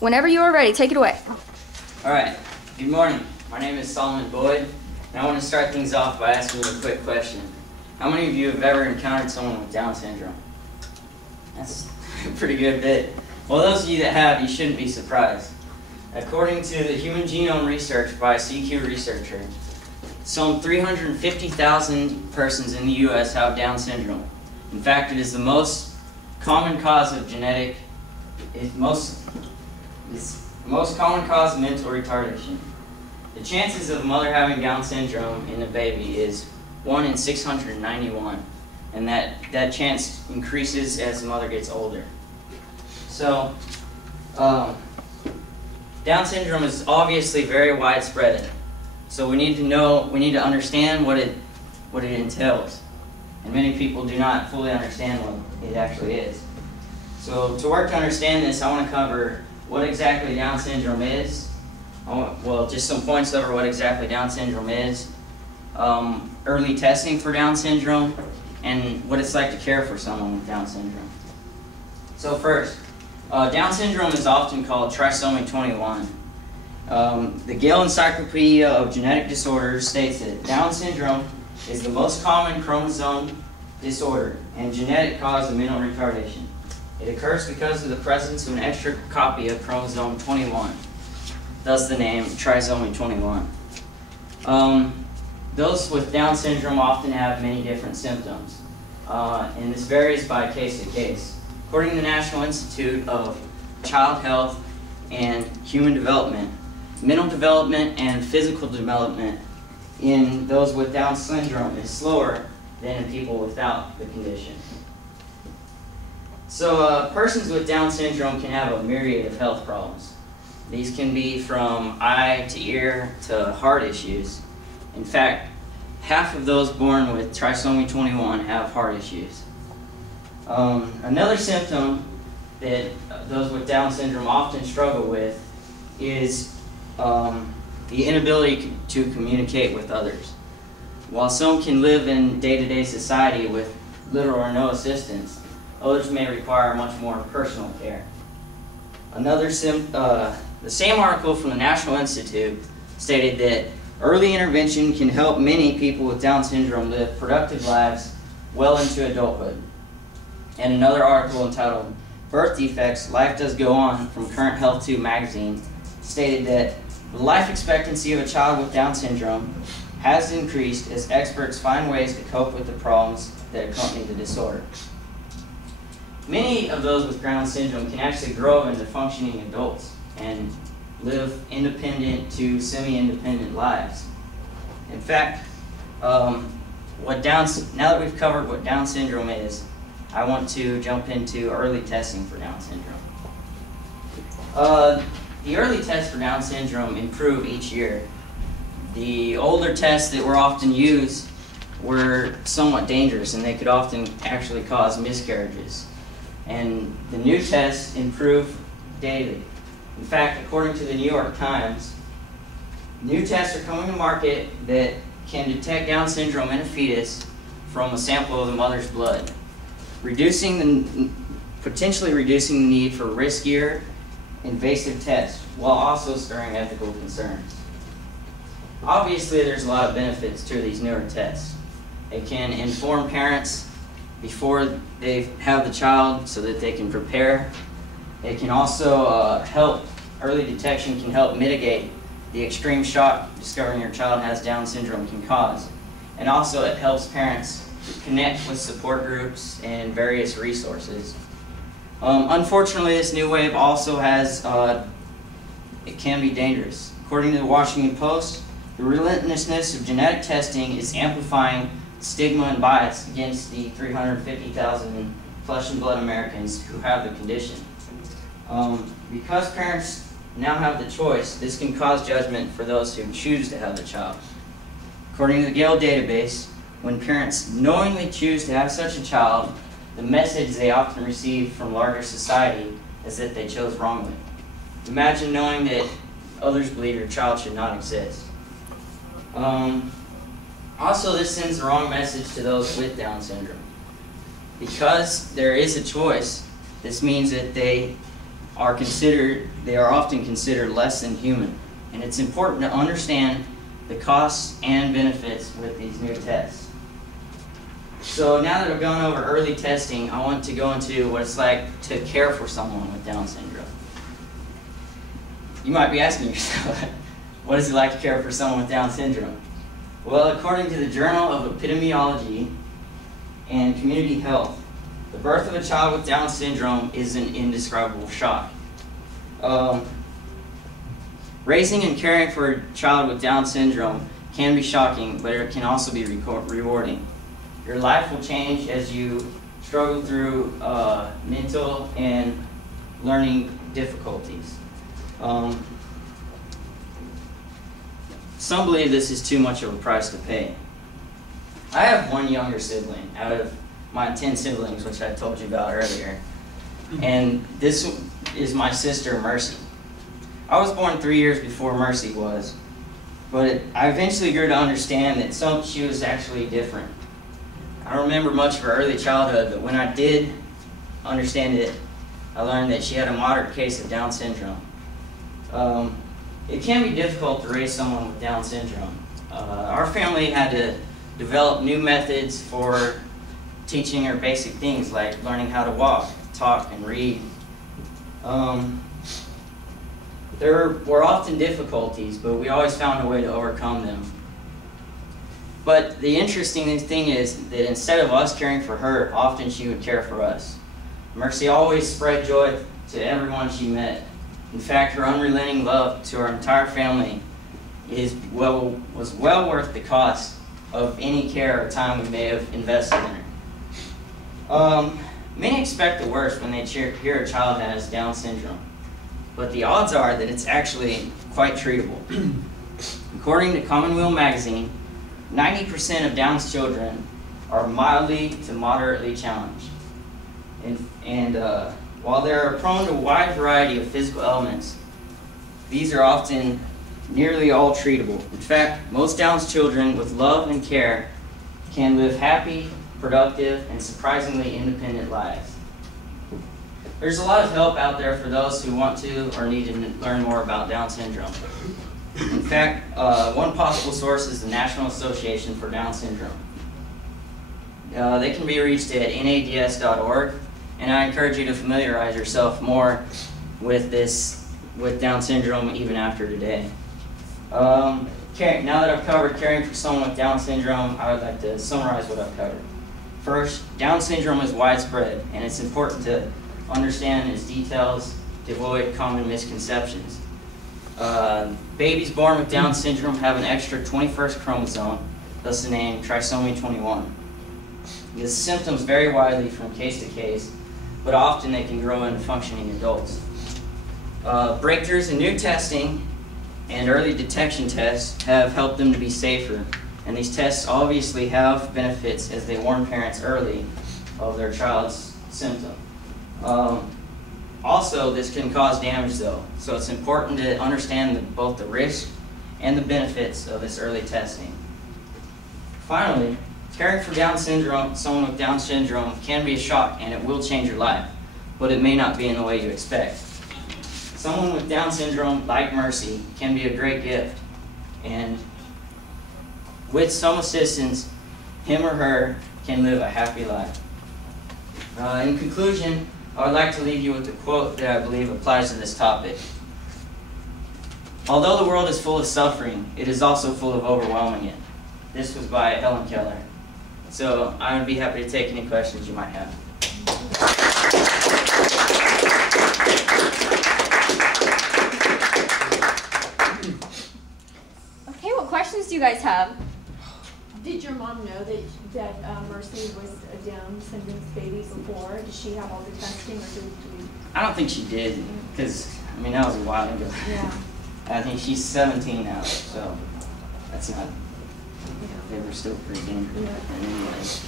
Whenever you are ready, take it away. All right. Good morning. My name is Solomon Boyd, and I want to start things off by asking you a quick question. How many of you have ever encountered someone with Down syndrome? That's a pretty good bit. Well, those of you that have, you shouldn't be surprised. According to the Human Genome Research by a CQ researcher, some 350,000 persons in the U.S. have Down syndrome. In fact, it is the most common cause of it's the most common cause of mental retardation. The chances of a mother having Down syndrome in a baby is 1 in 691, and that chance increases as the mother gets older. So, Down syndrome is obviously very widespread. So we need to understand what it entails. And many people do not fully understand what it actually is. So to work to understand this, I want to cover what exactly Down syndrome is. Just some points over what exactly Down syndrome is, early testing for Down syndrome, and what it's like to care for someone with Down syndrome. So first, Down syndrome is often called trisomy 21. The Gale Encyclopedia of Genetic Disorders states that Down syndrome is the most common chromosome disorder and genetic cause of mental retardation. It occurs because of the presence of an extra copy of chromosome 21, thus the name trisomy 21. Those with Down syndrome often have many different symptoms, and this varies by case to case. According to the National Institute of Child Health and Human Development, mental development and physical development in those with Down syndrome is slower than in people without the condition. So persons with Down syndrome can have a myriad of health problems. These can be from eye to ear to heart issues. In fact, half of those born with trisomy 21 have heart issues. Another symptom that those with Down syndrome often struggle with is the inability to communicate with others. While some can live in day-to-day society with little or no assistance, others may require much more personal care. The same article from the National Institute stated that early intervention can help many people with Down syndrome live productive lives well into adulthood. And another article entitled Birth Defects, Life Does Go On from Current Health 2 magazine stated that the life expectancy of a child with Down syndrome has increased as experts find ways to cope with the problems that accompany the disorder. Many of those with Down syndrome can actually grow into functioning adults and live independent to semi-independent lives. In fact, now that we've covered what Down syndrome is, I want to jump into early testing for Down syndrome. The early tests for Down syndrome improve each year. The older tests that were often used were somewhat dangerous, and they could often actually cause miscarriages. And the new tests improve daily. In fact, according to the New York Times, new tests are coming to market that can detect Down syndrome in a fetus from a sample of the mother's blood, potentially reducing the need for riskier, invasive tests, while also stirring ethical concerns. Obviously, there's a lot of benefits to these newer tests. They can inform parents before they have the child so that they can prepare. It can also early detection can help mitigate the extreme shock discovering your child has Down syndrome can cause. And also it helps parents connect with support groups and various resources. Unfortunately, this new wave also it can be dangerous. According to the Washington Post, the relentlessness of genetic testing is amplifying stigma and bias against the 350,000 flesh and blood Americans who have the condition. Because parents now have the choice, this can cause judgment for those who choose to have the child. According to the Gale database, when parents knowingly choose to have such a child, the message they often receive from larger society is that they chose wrongly. Imagine knowing that others believe your child should not exist. Also, this sends the wrong message to those with Down syndrome. Because there is a choice, this means that they they are often considered less than human. And it's important to understand the costs and benefits with these new tests. So now that I've gone over early testing, I want to go into what it's like to care for someone with Down syndrome. You might be asking yourself, what is it like to care for someone with Down syndrome? Well, according to the Journal of Epidemiology and Community Health, the birth of a child with Down syndrome is an indescribable shock. Raising and caring for a child with Down syndrome can be shocking, but it can also be rewarding. Your life will change as you struggle through mental and learning difficulties. Some believe this is too much of a price to pay. I have one younger sibling out of my 10 siblings, which I told you about earlier. And this is my sister, Mercy. I was born 3 years before Mercy was, but I eventually grew to understand that she was actually different. I don't remember much of her early childhood, but when I did understand it, I learned that she had a moderate case of Down syndrome. It can be difficult to raise someone with Down syndrome. Our family had to develop new methods for teaching her basic things like learning how to walk, talk, and read. There were often difficulties, but we always found a way to overcome them. But the interesting thing is that instead of us caring for her, often she would care for us. Mercy always spread joy to everyone she met. In fact, her unrelenting love to our entire family was well worth the cost of any care or time we may have invested in her. Many expect the worst when they hear a child has Down syndrome, but the odds are that it's actually quite treatable. According to Commonweal magazine, 90% of Down's children are mildly to moderately challenged. While they are prone to a wide variety of physical ailments, these are often nearly all treatable. In fact, most Down's children with love and care can live happy, productive, and surprisingly independent lives. There's a lot of help out there for those who want to or need to learn more about Down syndrome. In fact, one possible source is the National Association for Down Syndrome. They can be reached at nads.org, and I encourage you to familiarize yourself more with Down syndrome even after today. Now that I've covered caring for someone with Down syndrome, I would like to summarize what I've covered. First, Down syndrome is widespread, and it's important to understand its details to avoid common misconceptions. Babies born with Down syndrome have an extra 21st chromosome, thus the name trisomy 21. The symptoms vary widely from case to case, but often they can grow into functioning adults. Breakthroughs in new testing and early detection tests have helped them to be safer, and these tests obviously have benefits as they warn parents early of their child's symptom. Also, this can cause damage though, so it's important to understand both the risk and the benefits of this early testing. Finally, caring for someone with Down syndrome can be a shock and it will change your life, but it may not be in the way you expect. Someone with Down syndrome, like Mercy, can be a great gift, and with some assistance, him or her can live a happy life. In conclusion, I would like to leave you with a quote that I believe applies to this topic. Although the world is full of suffering, it is also full of overwhelming it. This was by Helen Keller. So I would be happy to take any questions you might have. Okay, what questions do you guys have? Did your mom know that Mercy was a Down syndrome baby before? Did she have all the testing, or did we? I don't think she did, because, I mean, that was a while ago. Yeah. I think she's 17 now, so that's not, Yeah. they were still pretty dangerous. Yeah. Anyways.